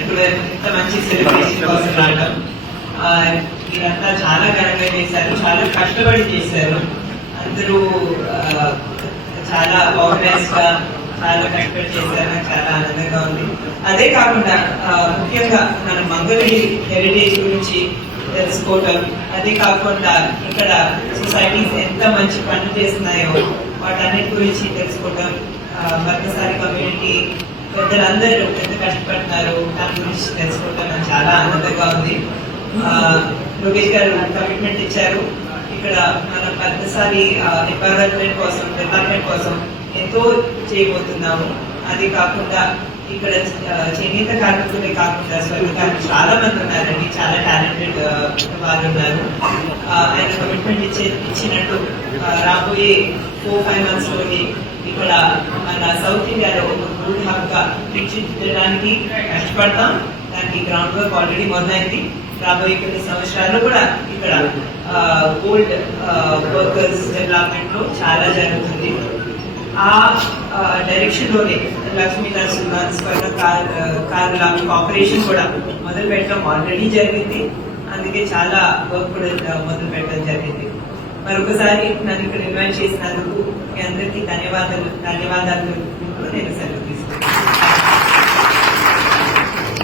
Particular ఇంత మంచి celebration కోసం రావడం. మీరంతా చాలా ఘనంగా చేశారు, చాలా కష్టపడి చేశారు. అందరూ చాలా ఆర్గనైజ్ గా చాలా కష్టపడి చేశారు. నాకు చాలా ఆనందంగా ఉంది. అదే కాకుండా ముఖ్యంగా మన మంగళగిరి హెరిటేజ్ గురించి తెలుసుకోవటం, అదే కాకుండా ఇక్కడ సొసైటీస్ ఎంత మంచి పనులు చేస్తున్నాయో వాటన్నిటి గురించి తెలుసుకోవటం, భర్తసారి కమ్యూనిటీ పెద్దలందరూ ఎంత కష్టపడుతున్నారు దాని గురించి తెలుసుకోవటం నాకు చాలా ఆనందంగా ఉంది. లోకేష్ గారు కమిట్మెంట్ ఇచ్చారు. ఇక్కడ మన భర్తసారి ఎన్వైరన్మెంట్ కోసం, డెవలప్మెంట్ కోసం ఎంతో చేయబోతున్నాము. అది కాకుండా ఇక్కడ చేనేత కార్మికులే కాకుండా స్వర్గకారులు చాలా మంది ఉన్నారండి, చాలా టాలెంటెడ్ వాళ్ళు ఉన్నారు. ఆయన కమిట్మెంట్ ఇచ్చినట్టు రాబోయే 4-5 months లోని ఇక్కడ మన సౌత్ ఇండియాలో ఒక ఫుడ్ హబ్ గా తీర్చిదిద్దడానికి కష్టపడతాం. దానికి గ్రౌండ్ వర్క్ ఆల్రెడీ మొదలైంది. రాబోయే కొన్ని సంవత్సరాల్లో కూడా ఇక్కడ గోల్డ్ వర్కర్స్ డెవలప్మెంట్ లో చాలా జరుగుతుంది. ఆ డైరెక్షన్ లోనే లక్ష్మీ నరసింహ స్వర్ణ కార్ల కార్పొరేషన్ కూడా మొదలు పెట్టడం ఆల్రెడీ జరిగింది. అందుకే చాలా వర్క్ కూడా మొదలు పెట్టడం జరిగింది. మరొకసారి నన్ను ఇక్కడ ఇన్వైట్ చేసినందుకు మీ అందరికీ ధన్యవాదాలు నేను సెలవు తీసుకుంటాను.